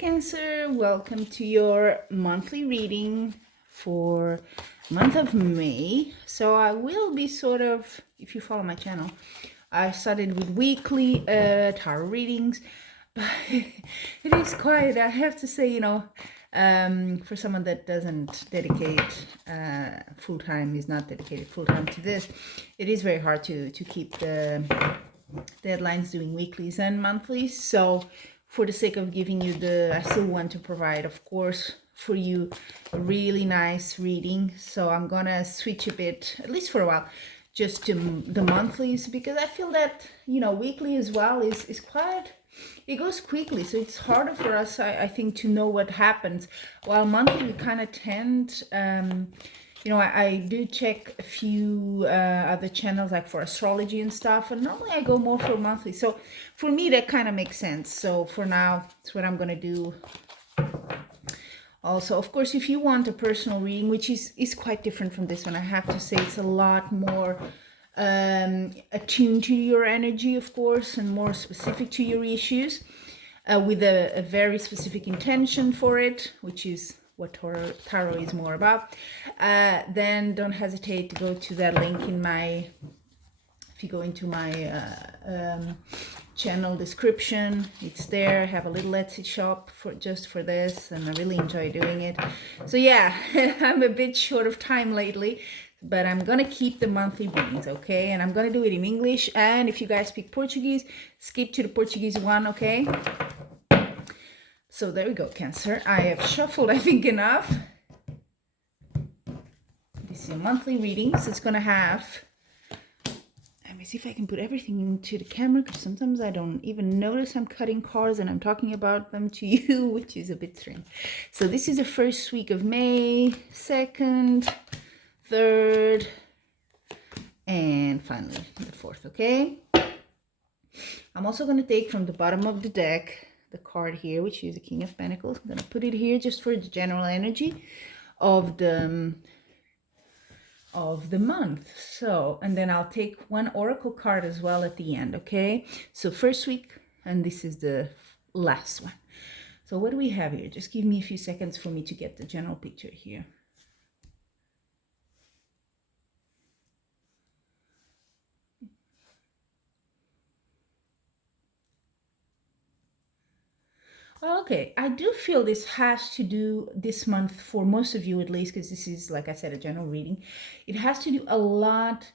Cancer, welcome to your monthly reading for month of May. So I will be if you follow my channel, I started with weekly tarot readings, but it is quiet. I have to say, for someone that doesn't dedicate full-time, is not dedicated full-time to this, it is very hard to keep the deadlines doing weeklies and monthlies. So for the sake of giving you I still want to provide, of course, for you a really nice reading. So I'm gonna switch a bit, at least for a while, just to the monthlies, because I feel that, weekly as well is quite, it goes quickly, so it's harder for us, I think, to know what happens. While monthly, we kind of tend, I do check a few other channels, like for astrology and stuff, and normally I go more for monthly. So for me, that kind of makes sense. So for now, that's what I'm going to do. Also, of course, if you want a personal reading, which is quite different from this one, I have to say it's a lot more attuned to your energy, of course, and more specific to your issues, with a very specific intention for it, which is what tarot is more about, then don't hesitate to go to that link in if you go into my channel description, it's there. I have a little Etsy shop just for this, and I really enjoy doing it. So yeah, I'm a bit short of time lately, but I'm gonna keep the monthly readings, okay? And I'm gonna do it in English, and if you guys speak Portuguese, skip to the Portuguese one, okay? So there we go, Cancer. I have shuffled, I think, enough. This is a monthly reading, so it's gonna have, let me see if I can put everything into the camera, because sometimes I don't even notice I'm cutting cards and I'm talking about them to you, which is a bit strange. So this is the first week of May, 2nd, 3rd, and finally the 4th, okay? I'm also going to take from the bottom of the deck the card here, which is the King of Pentacles. I'm going to put it here just for the general energy of the month. So, and then I'll take one oracle card as well at the end, okay? So first week, and this is the last one. So what do we have here? Just give me a few seconds for me to get the general picture here. Okay, I do feel this has to do this month, for most of you at least, because this is, like I said, a general reading. It has to do a lot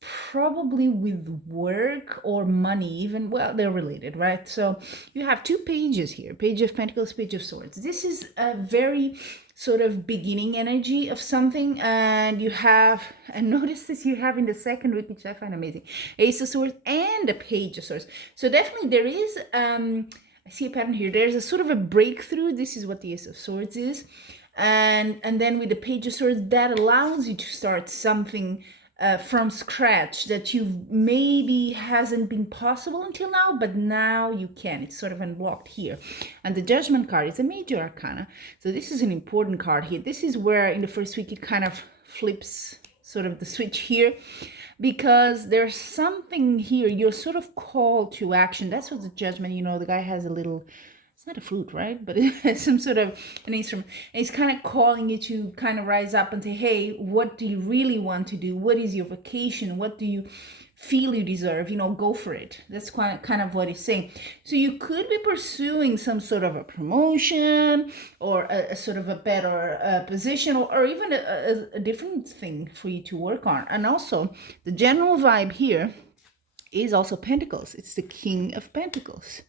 probably with work or money even. Well, they're related, right? So you have two pages here, Page of Pentacles, Page of Swords. This is a very sort of beginning energy of something, and you have, and notice this, you have in the second week, which I find amazing, Ace of Swords and a Page of Swords. So definitely there is I see a pattern here. There's a sort of a breakthrough. This is what the Ace of Swords is. And then with the Page of Swords, that allows you to start something from scratch that you maybe hasn't been possible until now, but now you can. It's sort of unblocked here. And the Judgment card is a major arcana. So this is an important card here. This is where in the first week it kind of flips sort of the switch here, because there's something here, you're sort of called to action. That's what the Judgment, the guy has a little, it's not a flute, right? But it has some sort of an instrument. And he's kind of calling you to kind of rise up and say, hey, what do you really want to do? What is your vocation? What do you feel you deserve? Go for it. That's kind of what he's saying. So you could be pursuing some sort of a promotion, or a sort of a better position, or even a different thing for you to work on. And also the general vibe here is also Pentacles. It's the King of Pentacles.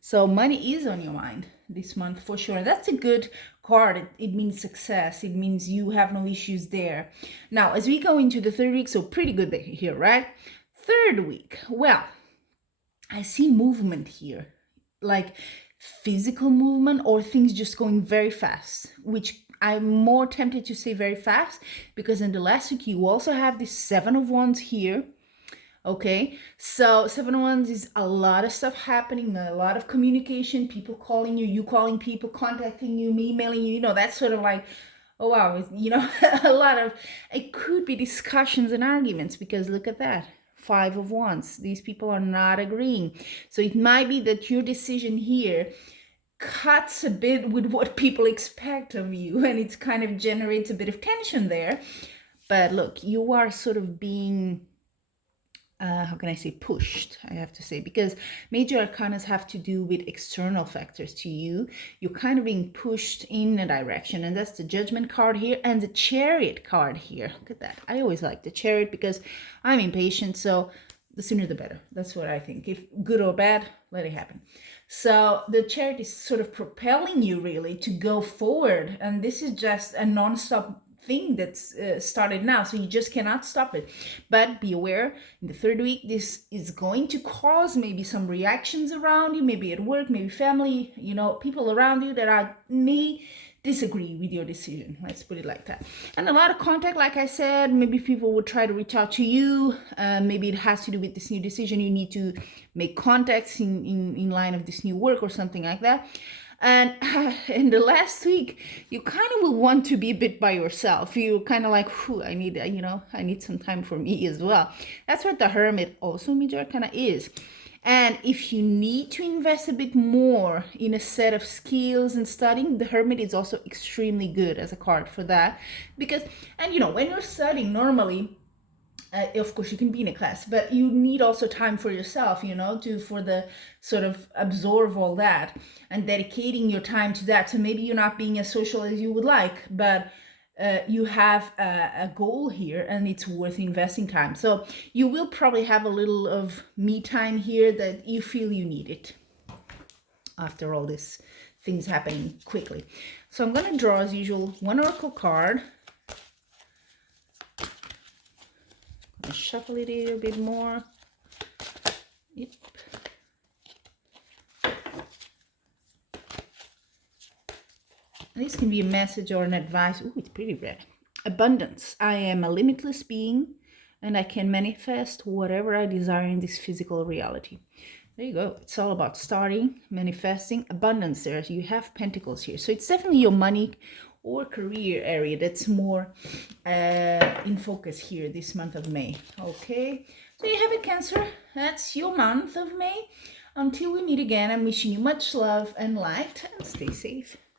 So money is on your mind this month for sure. That's a good card. It means success. It means you have no issues there. Now, as we go into the third week, so pretty good here, right? Third week, well, I see movement here, like physical movement, or things just going very fast, which I'm more tempted to say very fast, because in the last week you also have this Seven of Wands here. Okay, so Seven of Wands is a lot of stuff happening, a lot of communication, people calling you, you calling people, contacting you, emailing you, that's sort of like, oh wow, a lot of, it could be discussions and arguments, because look at that. Five of Wands. These people are not agreeing. So it might be that your decision here cuts a bit with what people expect of you, and it kind of generates a bit of tension there. But look, you are sort of being how can I say, pushed, I have to say, because major arcanas have to do with external factors to you. You're kind of being pushed in a direction, and that's the Judgment card here and the Chariot card here. Look at that. I always like the Chariot because I'm impatient, so the sooner the better. That's what I think. If good or bad, let it happen. So the Chariot is sort of propelling you really to go forward, and this is just a non-stop thing that's started now, so you just cannot stop it. But be aware, in the third week, this is going to cause maybe some reactions around you, maybe at work, maybe family, people around you that may disagree with your decision. Let's put it like that. And a lot of contact, like I said, maybe people would try to reach out to you. Maybe it has to do with this new decision. You need to make contacts in line of this new work or something like that. And in the last week, you kind of will want to be a bit by yourself. You kind of like, I need some time for me as well. That's what the Hermit also major kind of is. And if you need to invest a bit more in a set of skills and studying, the Hermit is also extremely good as a card for that. Because, and when you're studying normally, of course you can be in a class, but you need also time for yourself, for the sort of absorb all that and dedicating your time to that. So maybe you're not being as social as you would like, but you have a goal here and it's worth investing time. So you will probably have a little of me time here that you feel you need it after all these things happening quickly. So I'm going to draw, as usual, one oracle card. Shuffle it a little bit more. Yep. This can be a message or an advice. Ooh, it's pretty red. Abundance. I am a limitless being and I can manifest whatever I desire in this physical reality. There you go. It's all about starting, manifesting, abundance there. You have pentacles here. So it's definitely your money or career area that's more in focus here this month of May. Okay, so you have it, Cancer. That's your month of May. Until we meet again, I'm wishing you much love and light, and stay safe.